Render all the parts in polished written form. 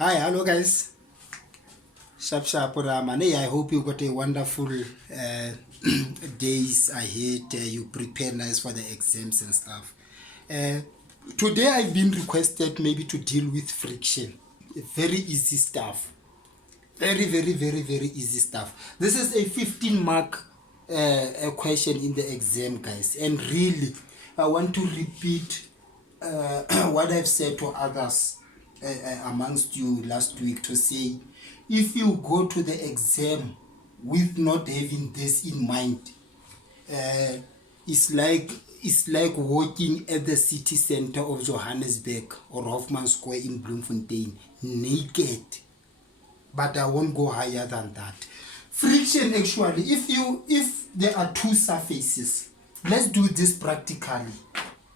Hi, hello guys. Sharp Raman. Hey, I hope you got a wonderful days ahead. You prepare nice for the exams and stuff. Uh, Today I've been requested maybe to deal with friction. Very easy stuff. Very easy stuff. This is a 15 mark a question in the exam, guys. And really, I want to repeat what I've said to others amongst you last week to say, if you go to the exam with not having this in mind, uh, it's like walking at the city center of Johannesburg or Hoffman Square in Bloemfontein naked. But I won't go higher than that. Friction, actually, if there are two surfaces, let's do this practically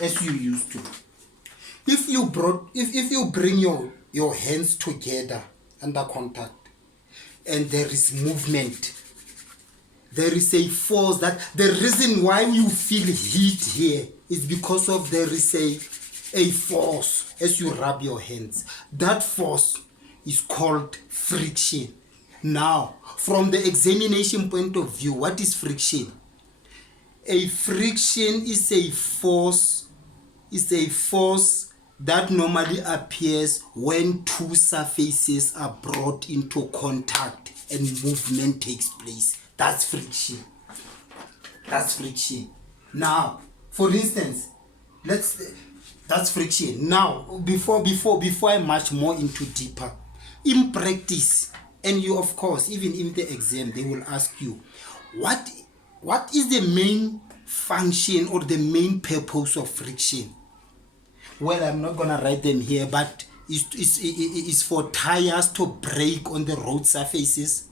as you used to. If you bring your hands together under contact and there is movement, there is a force. That the reason why you feel heat here is because of there is a force as you rub your hands. That force is called friction. Now, from the examination point of view, what is friction? A friction is a force that normally appears when two surfaces are brought into contact and movement takes place. That's friction. Now, for instance, that's friction. Now, before I much more into deeper, in practice, and you, of course, even in the exam, they will ask you, what is the main function or the main purpose of friction? Well, I'm not gonna write them here, but it's for tires to brake on the road surfaces.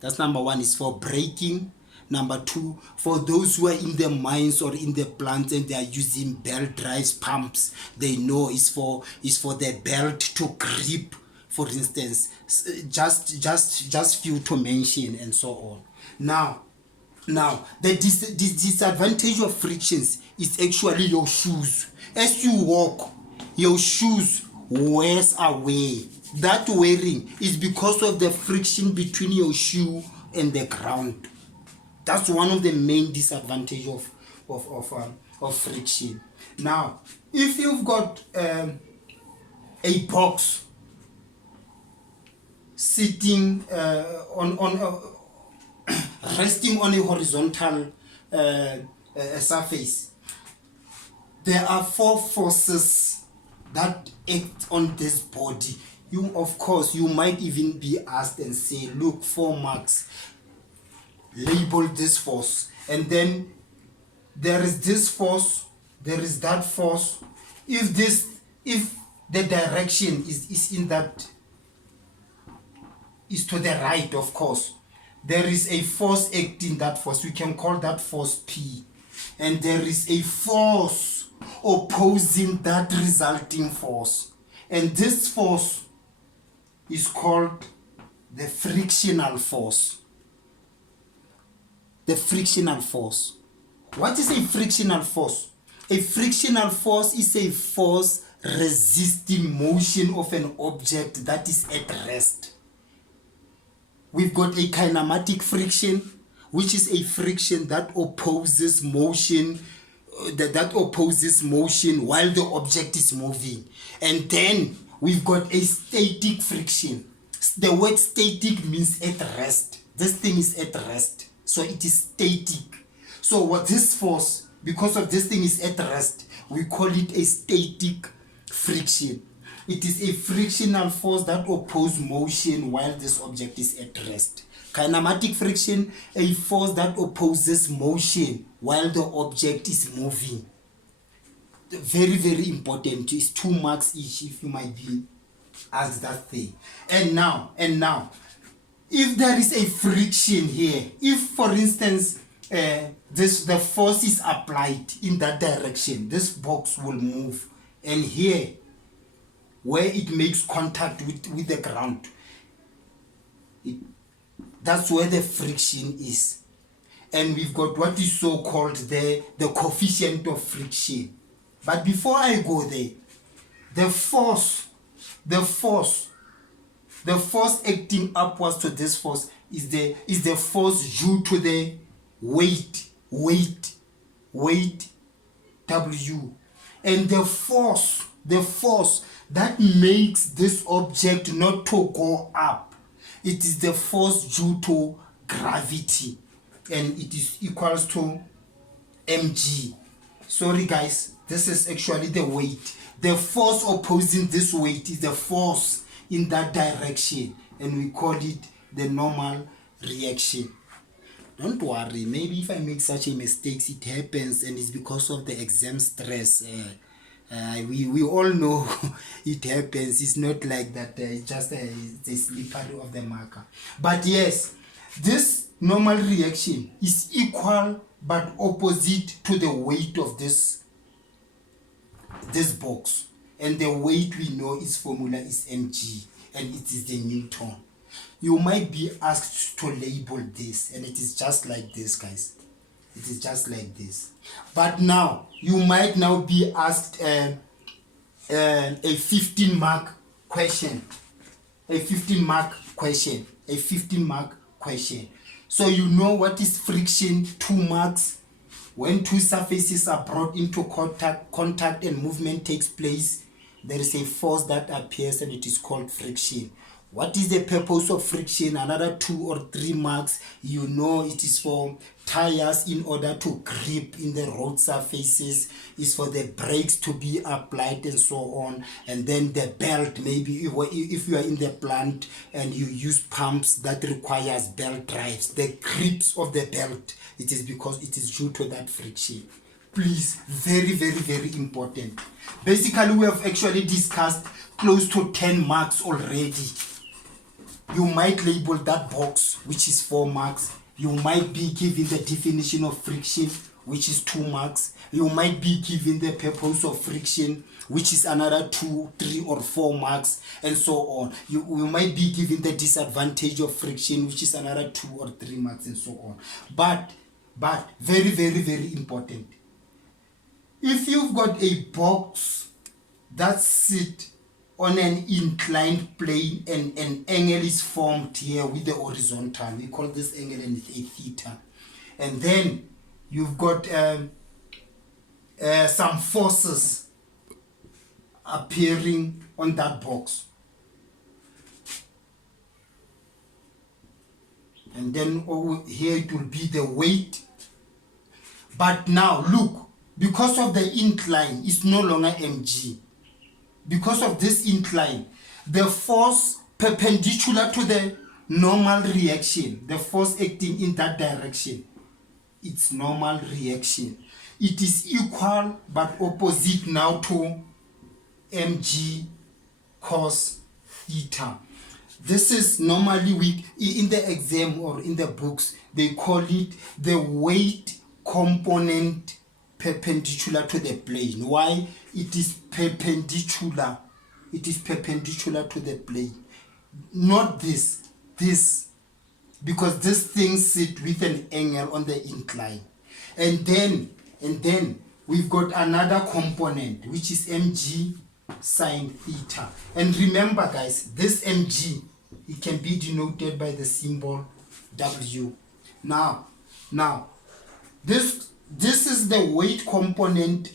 That's number one, is for braking. Number two, for those who are in the mines or in the plants and they are using belt drives, pumps, they know it's for the belt to grip, for instance. Just few to mention and so on. Now, the disadvantage of frictions is actually your shoes. As you walk, your shoes wears away. That wearing is because of the friction between your shoe and the ground. That's one of the main disadvantages of friction. Now, if you've got a box sitting resting on a horizontal surface, there are four forces that act on this body. You, of course, you might even be asked and say, look, 4 marks, label this force, and then there is this force, there is that force. If the direction is in that, is to the right, of course, there is a force acting that force. We can call that force P. And there is a force opposing that resulting force. And this force is called the frictional force. The frictional force. What is a frictional force? A frictional force is a force resisting motion of an object that is at rest. We've got a kinematic friction, which is a friction that opposes motion, that opposes motion while the object is moving. And then we've got a static friction. The word static means at rest. This thing is at rest, so it is static. So what this force, because of this thing is at rest, we call it a static friction. It is a frictional force that opposes motion while this object is at rest. Kinematic friction, a force that opposes motion while the object is moving. Very important. It's 2 marks each if you might be asked that thing. And now, if there is a friction here, if for instance the force is applied in that direction, this box will move, and here where it makes contact with the ground, that's where the friction is. And we've got what is so called the coefficient of friction. But before I go there, the force The force acting upwards to this force is the force due to the weight W. And the force that makes this object not to go up, it is the force due to gravity, and it is equals to mg. Sorry guys, this is actually the weight. The force opposing this weight is the force in that direction, and we call it the normal reaction. Don't worry, maybe if I make such a mistake, it happens, and it's because of the exam stress. We all know it happens. It's not like that. It's just the slippery of the marker. But yes, this normal reaction is equal but opposite to the weight of this box, and the weight we know its formula is mg, and it is the Newton. You might be asked to label this, and it is just like this, guys. It is just like this. But now you might now be asked a 15 mark question. A 15 mark question. So you know what is friction? 2 marks. When two surfaces are brought into contact and movement takes place, there is a force that appears, and it is called friction. What is the purpose of friction? Another 2 or 3 marks. You know it is for tires in order to grip in the road surfaces, is for the brakes to be applied and so on. And then the belt, maybe if you are in the plant and you use pumps that requires belt drives, the grips of the belt, it is because it is due to that friction. Please, very, very, very important. Basically, we have actually discussed close to 10 marks already. You might label that box, which is 4 marks. You might be given the definition of friction, which is 2 marks. You might be given the purpose of friction, which is another 2, 3, or 4 marks, and so on. You might be given the disadvantage of friction, which is another 2 or 3 marks, and so on. But very, very, very important. If you've got a box that sits on an inclined plane and an angle is formed here with the horizontal, we call this angle a theta, and then you've got some forces appearing on that box, and then here it will be the weight. But now look, because of the incline, it's no longer mg. Because of this incline, the force perpendicular to the normal reaction, the force acting in that direction, it's normal reaction. It is equal but opposite now to mg cos theta. This is normally in the exam or in the books, they call it the weight component perpendicular to the plane. Why? It is perpendicular. It is perpendicular to the plane. Not this, because this thing sit with an angle on the incline. And then we've got another component, which is mg sine theta. And remember guys, this mg, it can be denoted by the symbol w. Now this is the weight component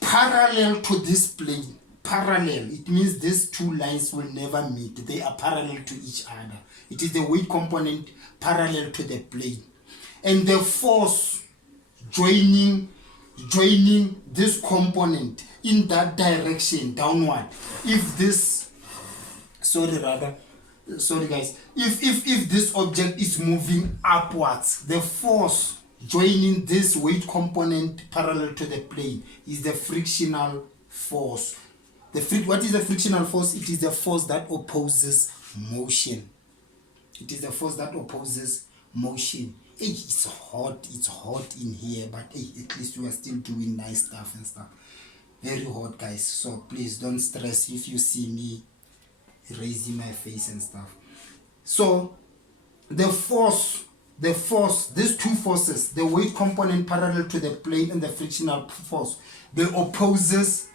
parallel to this plane. Parallel, it means these two lines will never meet. They are parallel to each other. It is the weight component parallel to the plane. And the force joining this component in that direction downward. If this, sorry guys, if this object is moving upwards, the force joining this weight component parallel to the plane is the frictional force. What is the frictional force? It is the force that opposes motion. It is the force that opposes motion. Hey, it's hot in here, but hey, at least we are still doing nice stuff and stuff. Very hot guys, so please don't stress if you see me raising my face and stuff. So the force, these two forces, the weight component parallel to the plane and the frictional force, they opposes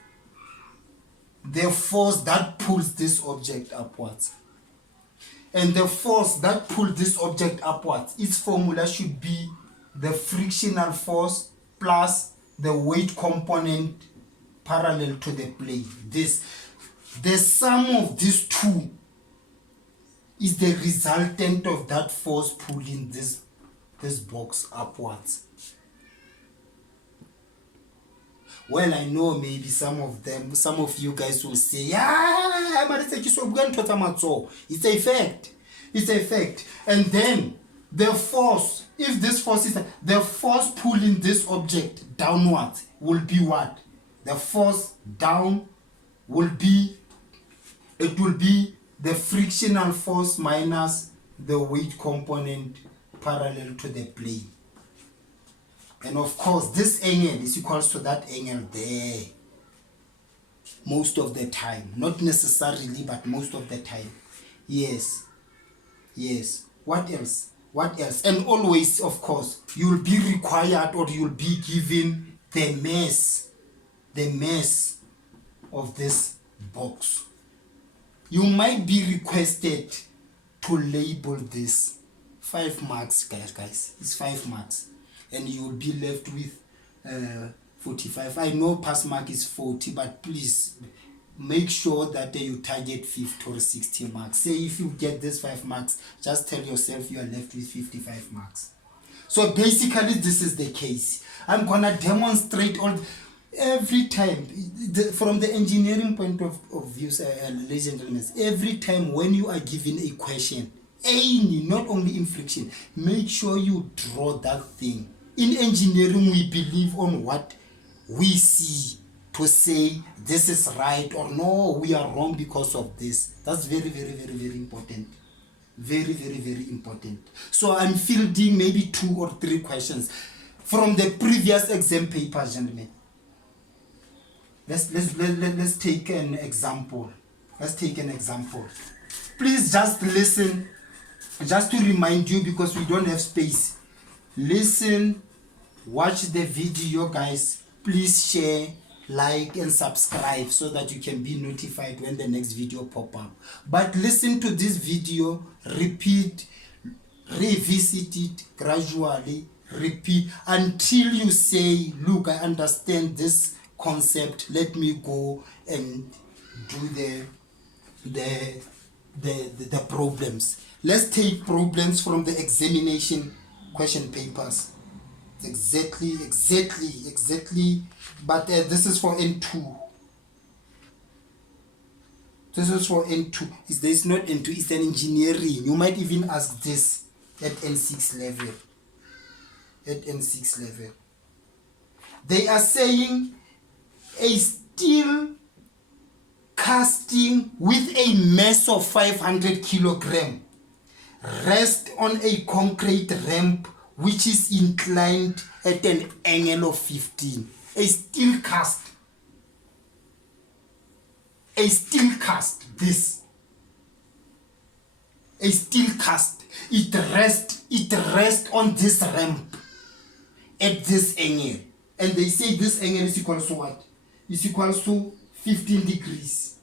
the force that pulls this object upwards. And the force that pulled this object upwards, its formula should be the frictional force plus the weight component parallel to the plane. The sum of these two is the resultant of that force pulling this box upwards. Well, I know maybe some of you guys will say, yeah, it's a fact. It's a fact. And then the force, if this force is the force pulling this object downwards will be what? The force down will be, it will be the frictional force minus the weight component parallel to the plane. And of course, this angle is equals to that angle there. Most of the time. Not necessarily, but most of the time. Yes. Yes. What else? What else? And always, of course, you'll be required or you'll be given the mass of this box. You might be requested to label this 5 marks, guys. It's 5 marks. And you will be left with 45. I know pass mark is 40, but please make sure that you target 50 or 60 marks. Say if you get this 5 marks, just tell yourself you are left with 55 marks. So basically this is the case. I'm gonna demonstrate all every time from the engineering point of view, ladies and gentlemen. Every time when you are given a question, not only in friction, make sure you draw that thing. In engineering, we believe on what we see to say this is right or no, we are wrong because of this. That's very, very, very, very important. Very, very, very important. So I'm fielding maybe 2 or 3 questions from the previous exam paper, gentlemen. Let's take an example. Let's take an example. Please just listen, just to remind you, because we don't have space. Listen, watch the video, guys. Please share, like, and subscribe so that you can be notified when the next video pop up. But listen to this video, repeat, revisit it gradually, repeat until you say, look, I understand this concept. Let me go and do the problems. Let's take problems from the examination question papers. Exactly. But this is for N2. This is for N2. It's not N2, it's an engineering. You might even ask this at N6 level. At N6 level. They are saying a steel casting with a mass of 500 kilogram rest on a concrete ramp which is inclined at an angle of 15. A steel cast. A steel cast. This. A steel cast. It rests on this ramp at this angle. And they say this angle is equal to what? Is equal to 15 degrees.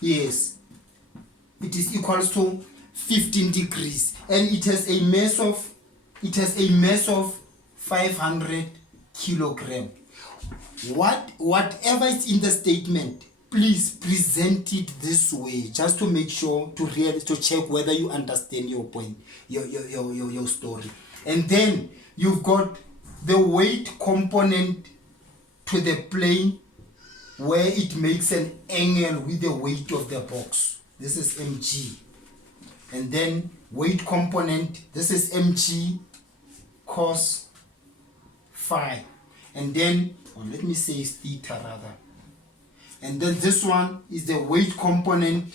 Yes. It is equal to 15 degrees. And it has a mass of 500 kilogram. Whatever is in the statement, please present it this way, just to make sure to check whether you understand your point, your story. And then you've got the weight component to the plane where it makes an angle with the weight of the box. This is mg. And then weight component, this is mg cos phi. And then, let me say theta rather. And then this one is the weight component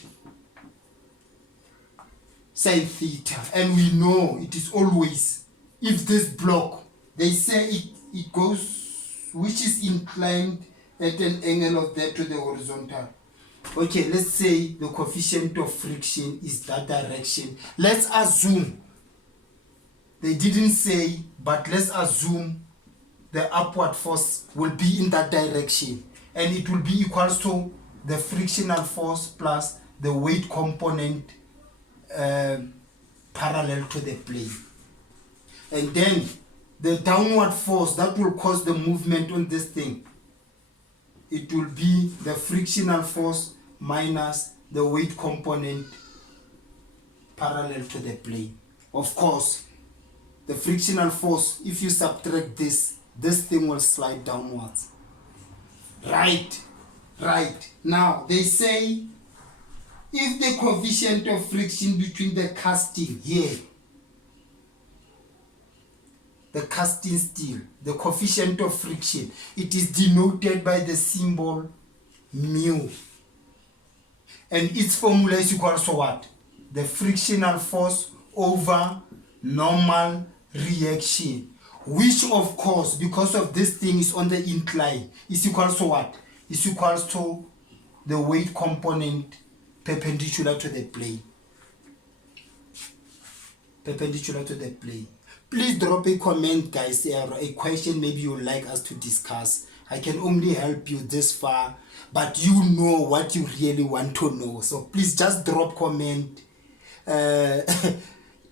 sin theta. And we know it is always, if this block, they say it goes, which is inclined at an angle of that to the horizontal. Okay, let's say the coefficient of friction is that direction. Let's assume, they didn't say, but let's assume the upward force will be in that direction. And it will be equals to the frictional force plus the weight component parallel to the plane. And then the downward force that will cause the movement on this thing, it will be the frictional force minus the weight component parallel to the plane. Of course, the frictional force, if you subtract this thing will slide downwards. Right. Now, they say if the coefficient of friction between the casting here, the casting steel, the coefficient of friction, it is denoted by the symbol mu. And its formula is equal to what? The frictional force over normal reaction, which of course, because of this thing is on the incline, is equal to what? Is equal to the weight component perpendicular to the plane. Perpendicular to the plane. Please drop a comment, guys, a question maybe you would like us to discuss. I can only help you this far, but you know what you really want to know. So please just drop comment.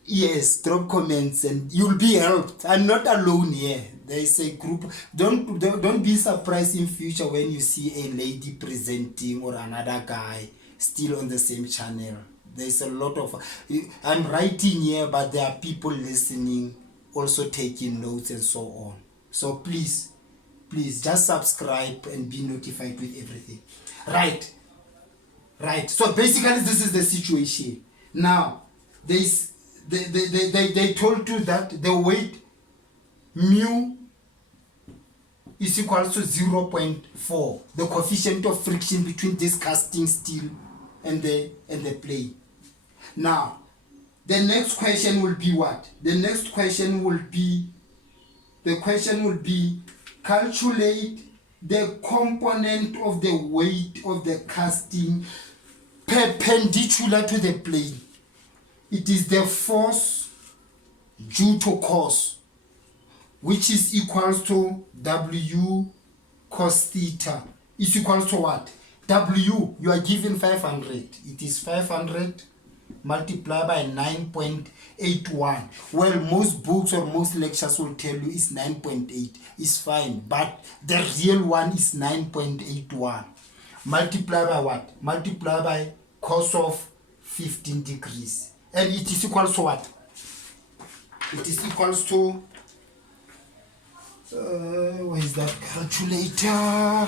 Yes, drop comments and you'll be helped. I'm not alone here. There is a group. Don't be surprised in future when you see a lady presenting or another guy still on the same channel. There's a lot of, I'm writing here, but there are people listening, also taking notes and so on. So please just subscribe and be notified with everything. Right. So basically this is the situation. Now, they told you that the weight mu is equal to 0.4, the coefficient of friction between this casting steel and the plane. Now, the next question will be what? The question will be calculate the component of the weight of the casting perpendicular to the plane. It is the force due to cos, which is equal to W cos theta. Is equal to what? W, you are given 500. It is 500 multiplied by 9.81. Well, most books or most lectures will tell you it's 9.8. It's fine, but the real one is 9.81. Multiplied by what? Multiplied by cos of 15 degrees. And it is equal to what? It is equal to, where is that calculator?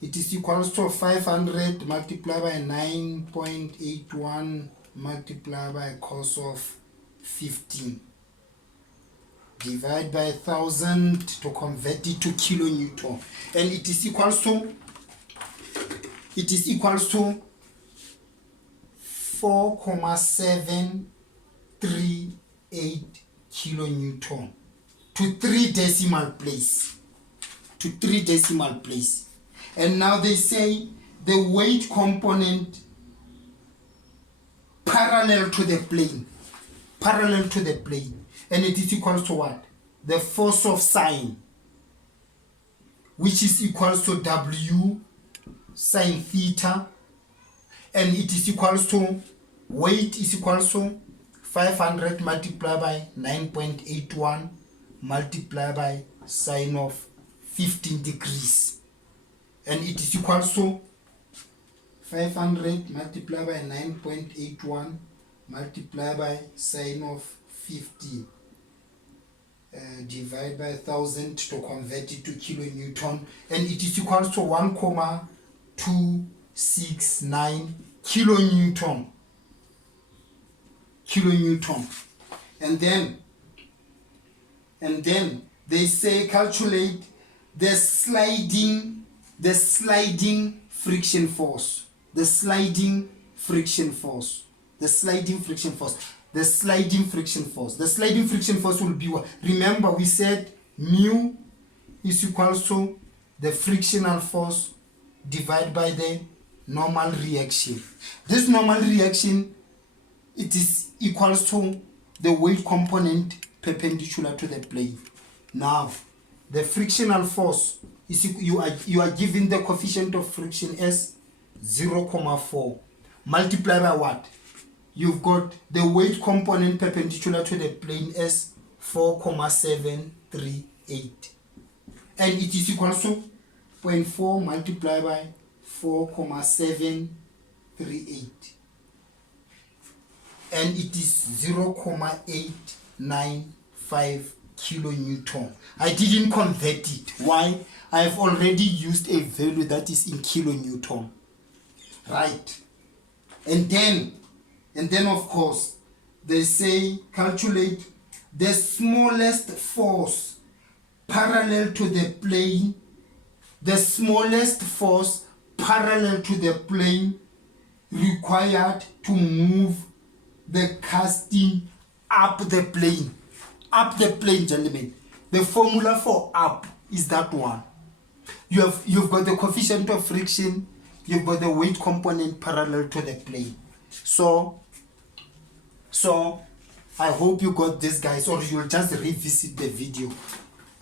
It is equal to 500 multiplied by 9.81 multiplied by cos of 15. Divide by 1,000 to convert it to kilonewton. And it is equal to 4,738 kilonewton to 3 decimal place. And now they say the weight component parallel to the plane, and it is equal to what? The force of sine, which is equal to W sine theta, and it is equal to weight is equal to 500 multiplied by 9.81 multiplied by sine of 15 degrees, and it is equal to 500 multiplied by 9.81 multiplied by sine of 15 divide by 1,000 to convert it to kilonewton, and it is equal to 1,269 kilonewton. And then they say calculate the sliding friction force. The sliding friction force will be what? Remember, we said mu is equal to the frictional force divided by the normal reaction. This normal reaction, it is equal to the weight component perpendicular to the plane. Now, the frictional force is you are given the coefficient of friction as 0.4 multiplied by what? you've got the weight component perpendicular to the plane as 4,738, and it is equal to 0.4 multiplied by 4,738, and it is 0,895 kilonewton. I didn't convert it. Why? I have already used a value that is in kilonewton, right? And then of course they say calculate the smallest force parallel to the plane, the smallest force parallel to the plane required to move the casting up the plane. Up the plane, gentlemen. The formula for up is that one. You've got the coefficient of friction, you've got the weight component parallel to the plane. So I hope you got this, guys, or you'll just revisit the video.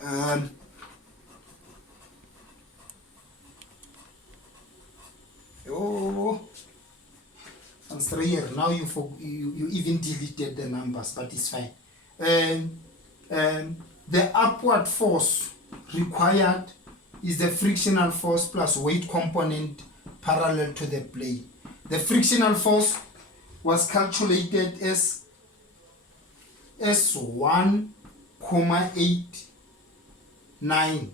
I'm sorry here. Now you even deleted the numbers, but it's fine. The upward force required is the frictional force plus weight component parallel to the plane. The frictional force was calculated as 1,89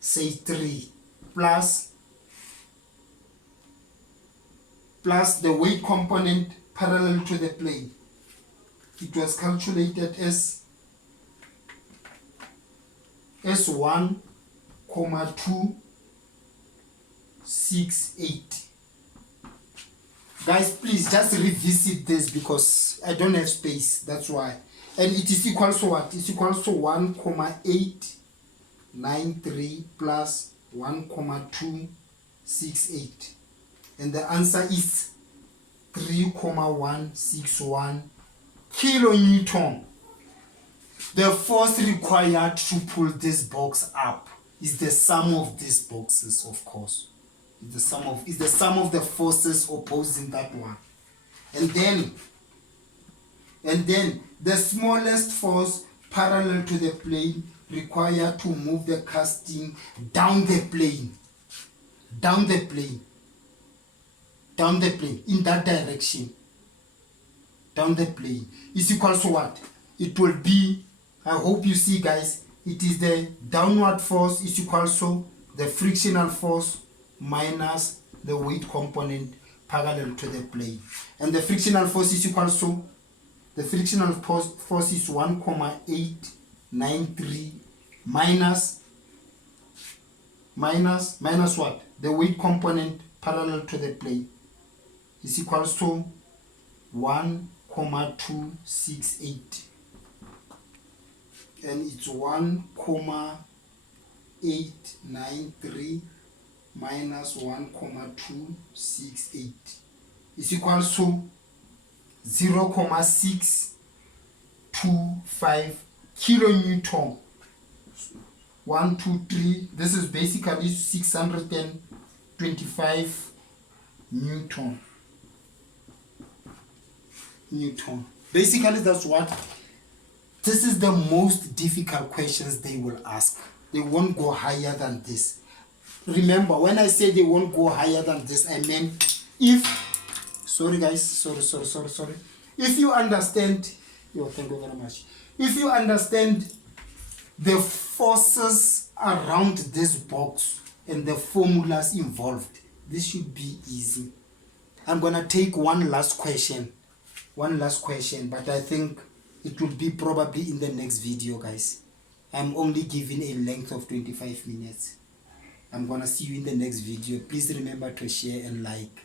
say 3 plus the weight component parallel to the plane. It was calculated as 1,268. Guys, please just revisit this because I don't have space, that's why. And it is equal to what? It's equal to 1,893 plus 1,268. And the answer is 3,161 kilonewton. The force required to pull this box up is the sum of these boxes, of course. It's the sum of the forces opposing that one. And then the smallest force parallel to the plane required to move the casting down the plane, in that direction, down the plane, is equal to what? It will be, I hope you see, guys, it is the downward force is equal to the frictional force minus the weight component parallel to the plane. And the frictional force is equal to, the frictional force is 1,893 minus what? The weight component parallel to the plane is equal to 1,268. And it's 1,893 minus 1,268 is equal to 0,625 kilonewton. 1, 2, 3. This is basically 625 Newton. Basically, that's what. This is the most difficult questions they will ask. They won't go higher than this. Remember, when I say they won't go higher than this, I meant if, sorry guys, sorry. If you understand, thank you very much. If you understand the forces around this box and the formulas involved, this should be easy. I'm gonna take one last question, but I think it will be probably in the next video, guys. I'm only giving a length of 25 minutes. I'm gonna see you in the next video. Please remember to share and like.